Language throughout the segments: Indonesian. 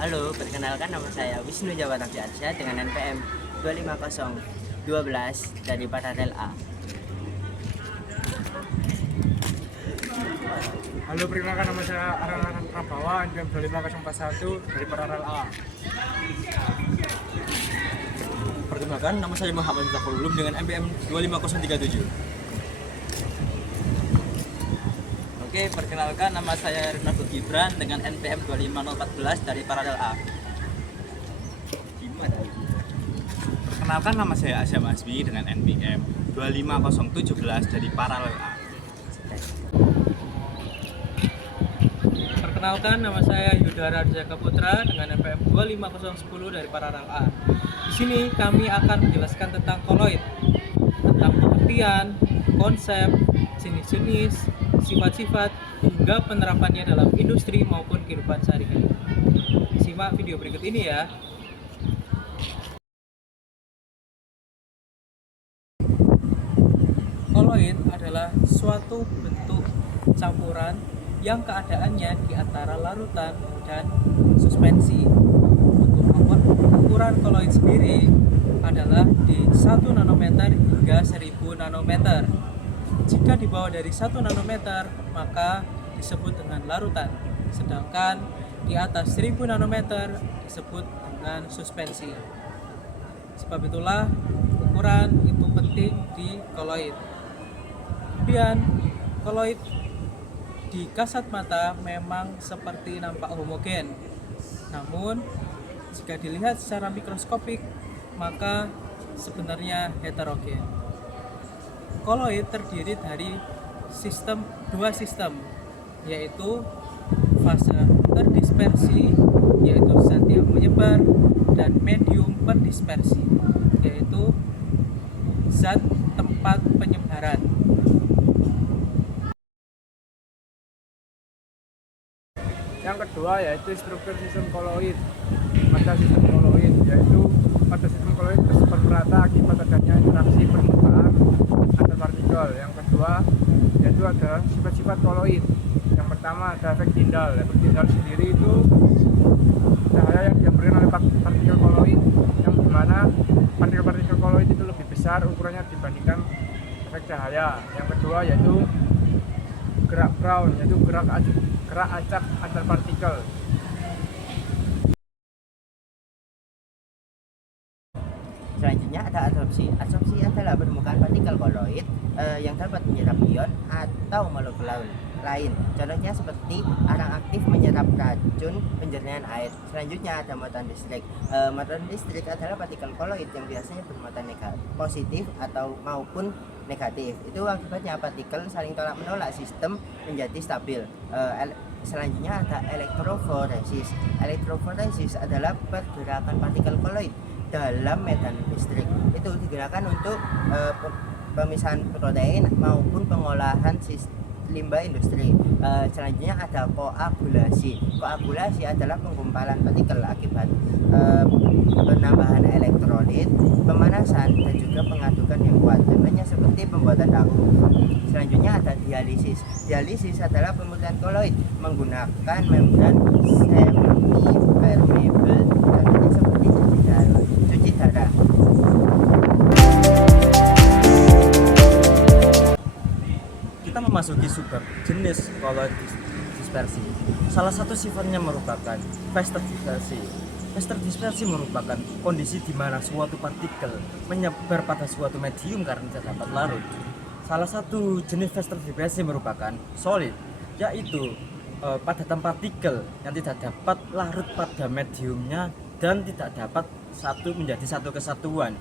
Halo, perkenalkan nama saya Wisnu Jawa Arsyad dengan NPM 25012 dari Paralel A. Halo, perkenalkan nama saya Arhan Prabawa, NPM 25041 dari Paralel A. Perkenalkan, nama saya Muhammad Zafarulum dengan MPM 25037. Oke, perkenalkan nama saya Rinaldo Gibran dengan NPM 25014 dari Paralel A. Perkenalkan, nama saya Asyam Asbi dengan NPM 25017 dari Paralel A. Perkenalkan, nama saya Yudhara Rizaka Putra dengan NPM 25010 dari Paralel A. Di sini kami akan menjelaskan tentang koloid, tentang pengertian, konsep, jenis-jenis, sifat-sifat, hingga penerapannya dalam industri maupun kehidupan sehari-hari. Simak video berikut ini ya. Koloid adalah suatu bentuk campuran yang keadaannya di antara larutan dan suspensi. Untuk ukuran koloid sendiri adalah di 1 nanometer hingga 1000 nanometer. Jika di bawah dari 1 nanometer, maka disebut dengan larutan. Sedangkan di atas 1000 nanometer disebut dengan suspensi. Sebab itulah ukuran itu penting di koloid. Kemudian koloid di kasat mata memang seperti nampak homogen. Namun jika dilihat secara mikroskopik, maka sebenarnya heterogen. Koloid terdiri dari dua sistem, yaitu fase terdispersi, yaitu zat yang menyebar, dan medium pendispersi, yaitu zat tempat penyebaran. Yang kedua yaitu struktur sistem koloid. Pada sistem koloid tersebar merata akibat adanya interaksi permukaan antar partikel. Yang kedua yaitu ada sifat-sifat koloid. Yang pertama ada efek Tyndall. Efek Tyndall sendiri itu cahaya yang diberikan oleh partikel koloid, yang dimana partikel-partikel koloid itu lebih besar ukurannya dibandingkan efek cahaya. Yang kedua yaitu gerak Brown, yaitu gerak acak antar partikel. Selanjutnya ada adsorpsi. Adsorpsi adalah permukaan partikel koloid yang dapat menyerap ion atau molekul lain. Contohnya seperti arang aktif menyerap racun penjernihan air. Selanjutnya ada muatan listrik. Muatan listrik adalah partikel koloid yang biasanya bermuatan positif atau maupun negatif. Itu akibatnya partikel saling tolak menolak, sistem menjadi stabil. Selanjutnya ada elektroforesis. Elektroforesis adalah pergerakan partikel koloid dalam medan listrik. Itu digunakan untuk pemisahan protein maupun pengolahan limbah industri. Selanjutnya ada koagulasi. Koagulasi adalah penggumpalan partikel akibat penambahan elektrolit, pemanasan, dan juga pengadukan yang kuat. Contohnya seperti pembuatan tahu. Selanjutnya ada dialisis. Dialisis adalah pemurnian koloid menggunakan membran semi-permeable. Contohnya seperti cuci darah. Kita memasuki subbab jenis koloid dispersi. Salah satu sifatnya merupakan phase terdispersi. Phase terdispersi merupakan kondisi di mana suatu partikel menyebar pada suatu medium karena tidak dapat larut. Salah satu jenis phase terdispersi merupakan solid, yaitu padatan partikel yang tidak dapat larut pada mediumnya dan tidak dapat menjadi satu kesatuan.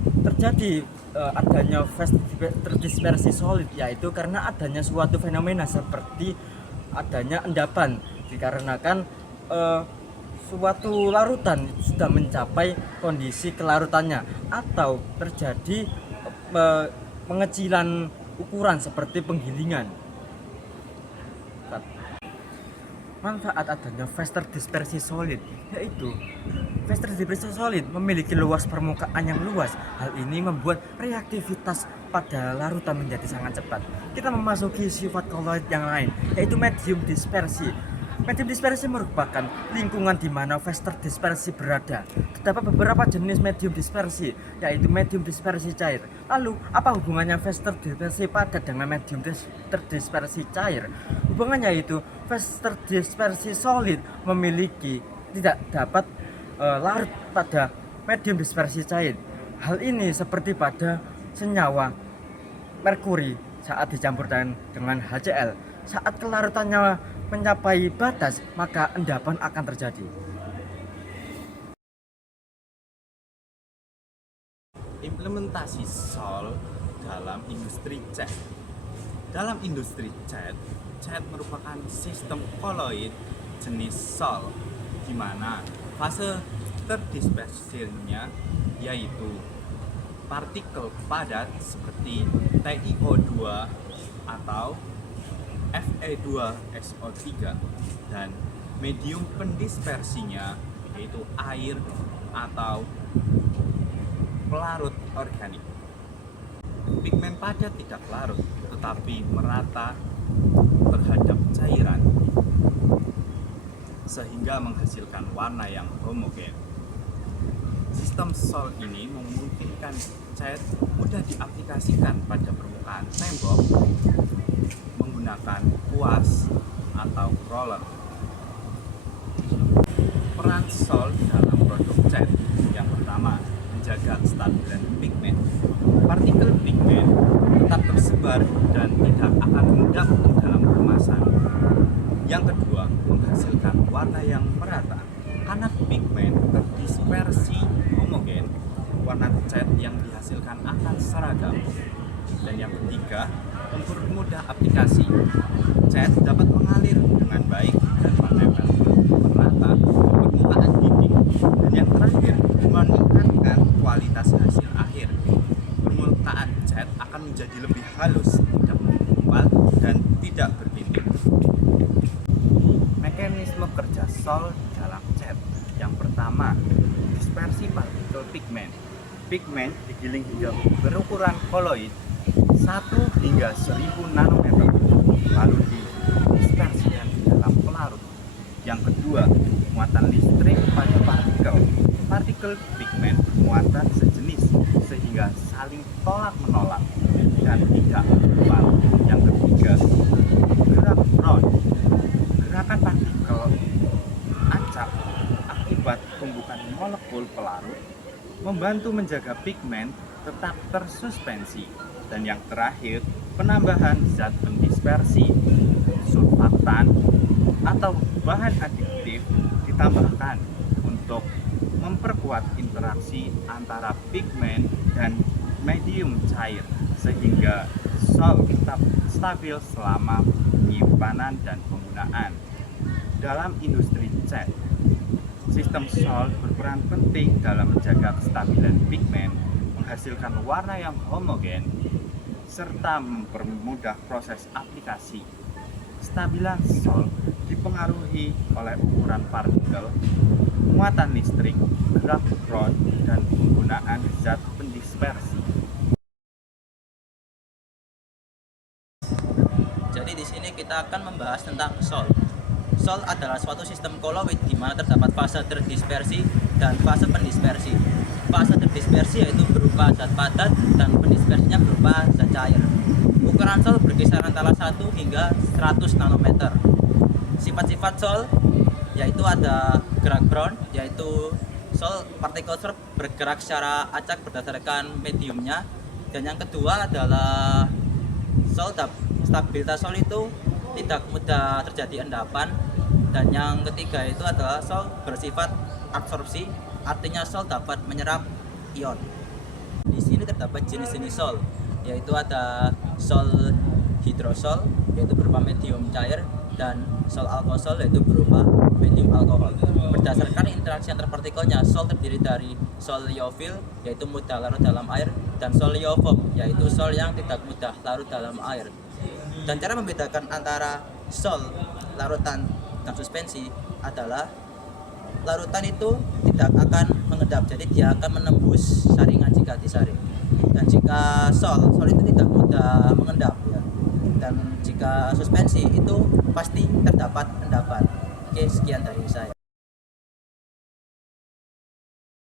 Terjadi adanya phase terdispersi solid, yaitu karena adanya suatu fenomena seperti adanya endapan dikarenakan suatu larutan sudah mencapai kondisi kelarutannya, atau terjadi pengecilan ukuran seperti penggilingan. Manfaat adanya phase terdispersi solid, yaitu phase terdispersi solid memiliki luas permukaan yang luas. Hal ini membuat reaktivitas pada larutan menjadi sangat cepat. Kita memasuki sifat koloid yang lain, yaitu medium dispersi. Medium dispersi merupakan lingkungan di mana fase terdispersi berada. Terdapat beberapa jenis medium dispersi, yaitu medium dispersi cair. Lalu, apa hubungannya fase terdispersi padat dengan medium terdispersi cair? Hubungannya yaitu fase terdispersi solid memiliki tidak dapat larut pada medium dispersi cair. Hal ini seperti pada senyawa merkuri saat dicampur dengan HCl. Saat kelarutannya mencapai batas, maka endapan akan terjadi. Implementasi SOL dalam industri cat. Dalam industri cat merupakan sistem koloid jenis SOL di mana fase terdispersinya yaitu partikel padat seperti TiO2 atau Fe2SO3 dan medium pendispersinya yaitu air atau pelarut organik. Pigmen padat tidak larut tetapi merata terhadap cairan sehingga menghasilkan warna yang homogen. Sistem SOL ini memungkinkan cat mudah diaplikasikan pada permukaan tembok menggunakan kuas atau roller. Peran SOL dalam produk cat yang pertama, menjaga kestabilan pigmen. Partikel pigmen tetap tersebar dan tidak akan mengendap di dalam kemasan. Yang kedua, menghasilkan warna yang merata. Karena pigmen terdispersi homogen, warna cat yang dihasilkan akan seragam. Dan yang ketiga, mempermudah aplikasi. Cat dapat mengalir dengan baik dan menempel merata ke permukaan dinding. Dan yang terakhir, meningkatkan kualitas hasil akhir. Permukaan cat akan menjadi lebih halus, tidak menggumpal, dan tidak berbintik. Mekanisme kerja SOL dalam cat. Yang pertama, dispersi partikel pigmen. Pigmen digiling hingga berukuran koloid 1 hingga 1000 nanometer, lalu didispersikan di dalam pelarut. Yang kedua, muatan listrik pada partikel. Partikel pigmen bermuatan sejenis sehingga saling tolak-menolak dan tidak berubah. Yang ketiga, gerak Brown. Gerakan partikel acak akibat tumbukan molekul pelarut membantu menjaga pigmen tetap tersuspensi. Dan yang terakhir, penambahan zat pendispersi, surfaktan, atau bahan adiktif ditambahkan untuk memperkuat interaksi antara pigmen dan medium cair sehingga SOL tetap stabil selama penyimpanan dan penggunaan. Dalam industri cat, sistem SOL berperan penting dalam menjaga kestabilan pigmen, menghasilkan warna yang homogen, serta mempermudah proses aplikasi. Kestabilan SOL dipengaruhi oleh ukuran partikel, muatan listrik, gerak Brown, dan penggunaan zat pendispersi. Jadi di sini kita akan membahas tentang SOL. SOL adalah suatu sistem koloid di mana terdapat fase terdispersi dan fase pendispersi. Fase terdispersi yaitu berupa zat padat dan pendispersinya berupa zat cair. Ukuran SOL berkisar antara 1 hingga 100 nanometer. Sifat-sifat SOL yaitu ada gerak Brown, yaitu SOL partikel bergerak secara acak berdasarkan mediumnya. Dan yang kedua adalah stabilitas SOL itu tidak mudah terjadi endapan. Dan yang ketiga itu adalah SOL bersifat absorpsi, artinya SOL dapat menyerap ion. Di sini terdapat jenis-jenis SOL, yaitu ada SOL hidrosol, yaitu berupa medium cair, dan SOL alkosol, yaitu berupa medium alkohol. Berdasarkan interaksi antar partikelnya, SOL terdiri dari SOL liofil, yaitu mudah larut dalam air, dan SOL liofob, yaitu SOL yang tidak mudah larut dalam air. Dan cara membedakan antara SOL larutan dan suspensi adalah larutan itu tidak akan mengendap, jadi dia akan menembus saringan jika disaring. Dan jika SOL itu tidak mudah mengendap ya. Dan jika suspensi itu pasti terdapat endapan. Oke, sekian dari saya.